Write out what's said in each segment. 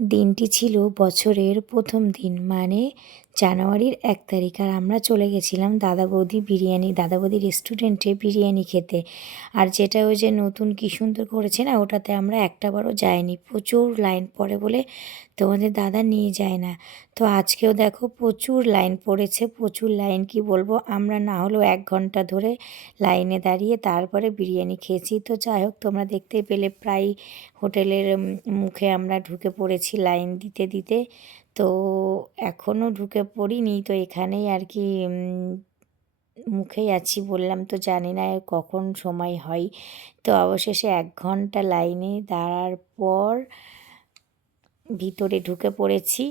দিনটি ছিল বছরের প্রথম দিন, মানে জানুয়ারির ১ তারিখ। আর আমরা চলে গেছিলাম দাদা বৌদি রেস্টুরেন্টে বিরিয়ানি খেতে। আর যেটা ওই যে নতুন কী সুন্দর করেছে না, ওটাতে আমরা একটাবারও যাইনি, প্রচুর লাইন পড়ে বলে তোমাদের দাদা নিয়ে যায় না। তো আজকেও দেখো প্রচুর লাইন পড়েছে, প্রচুর লাইন, কি বলবো, আমরা না হলেও ১ ঘন্টা ধরে লাইনে দাঁড়িয়ে তারপরে বিরিয়ানি খেয়েছি। তো যাই হোক, তোমরা দেখতেই পেলে প্রায় হোটেলের মুখে আমরা ঢুকে পড়েছি লাইন দিতে দিতে। তো এখনও ঢুকে পড়িনি, তো এখানেই আর কি মুখেই আছি, বললাম তো জানি না কখন সময় হয়। তো অবশেষে ১ ঘন্টা লাইনে দাঁড়ার পর ভিতরে ঢুকে পড়েছি।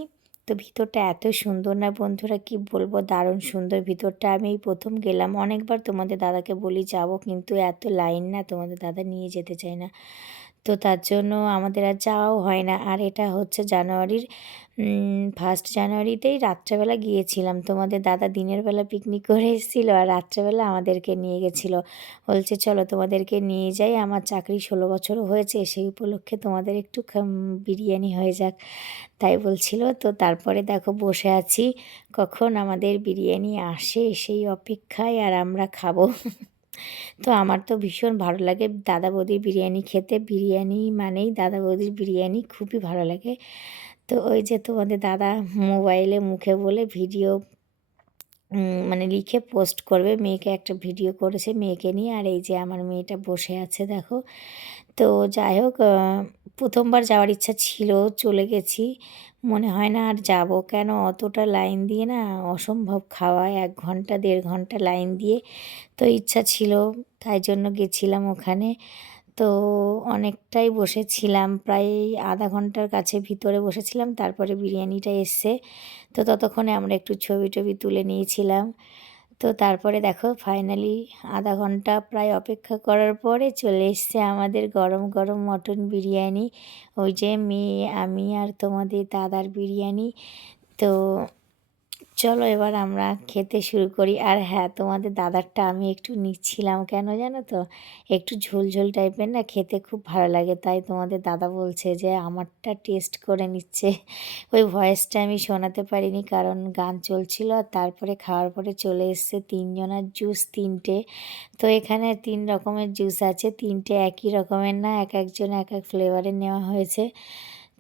তো ভিতরটা এত সুন্দর না বন্ধুরা, কি বলবো, দারুণ সুন্দর ভিতরটা। আমি এই প্রথম গেলাম, অনেকবার তোমাদের দাদাকে বলি যাব, কিন্তু এত লাইন না, তোমাদের দাদা নিয়ে যেতে চায় না। তো তার জন্য আমাদের আর যাওয়াও হয় না। আর এটা হচ্ছে জানুয়ারির 1 জানুয়ারিতেই রাত্রেবেলা গিয়েছিলাম। তোমাদের দাদা দিনের বেলা পিকনিক করে এসেছিলো, আর রাত্রেবেলা আমাদেরকে নিয়ে গেছিলো। বলছে চলো তোমাদেরকে নিয়ে যাই, আমার চাকরি 16 বছরও হয়েছে, সেই উপলক্ষে তোমাদের একটু বিরিয়ানি হয়ে যাক, তাই বলছিল। তো তারপরে দেখো বসে আছি, কখন আমাদের বিরিয়ানি আসে সেই অপেক্ষায়, আর আমরা খাবো। তো আমার তো ভীষণ ভালো লাগে দাদা বৌদির বিরিয়ানি খেতে। বিরিয়ানি মানেই দাদা বৌদির বিরিয়ানি, খুবই ভালো লাগে। তো ওই যে তোমাদের দাদা মোবাইলে মুখে বলে ভিডিও মানে লিখে পোস্ট করবে, মেয়েকে একটা ভিডিও করেছে মেয়েকে নিয়ে। আর এই যে আমার মেয়েটা বসে আছে দেখো। তো যাই হোক, প্রথমবার যাওয়ার ইচ্ছা ছিল, চলে গেছি, মনে হয় না আর যাব। কেন অতটা লাইন দিয়ে না অসম্ভব খাওয়া, 1 ঘন্টা 1.5 ঘন্টা লাইন দিয়ে। তো ইচ্ছা ছিল, তাই জন্য গেছিলাম ওখানে। তো অনেকটাই বসেছিলাম, প্রায় আধা ঘন্টার কাছে ভিতরে বসেছিলাম, তারপরে বিরিয়ানিটা এসছে। তো ততক্ষণে আমরা একটু ছবি টবি তুলে নিয়েছিলাম। তো তারপরে দেখো ফাইনালি আধা ঘন্টা প্রায় অপেক্ষা করার পরে চলে এসছে আমাদের গরম গরম মটন বিরিয়ানি। ওই যে মেয়ে, আমি আর তোমাদের দাদার বিরিয়ানি। তো চলো এবার আমরা খেতে শুরু করি। আর হ্যাঁ, তোমাদের দাদারটা আমি একটু নিচ্ছিলাম, কেন জানো তো, একটু ঝোল ঝোল টাইপের না, খেতে খুব ভালো লাগে, তাই তোমাদের দাদা বলছে যে আমারটা টেস্ট করে নিচ্ছে। ওই ভয়েসটা আমি শোনাতে পারিনি, কারণ গান চলছিল। আর তারপরে খাওয়ার পরে চলে এসছে 3জনের জুস 3টে। তো এখানে 3 রকমের জুস আছে, 3টে একই রকমের না, এক একজন এক এক ফ্লেভারের নেওয়া হয়েছে।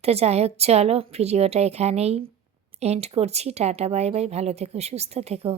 তো যাই হোক, চলো ভিডিওটা এখানেই এন্ড করছি। টাটা, বাই বাই, ভালো থেকো, সুস্থ থেকো।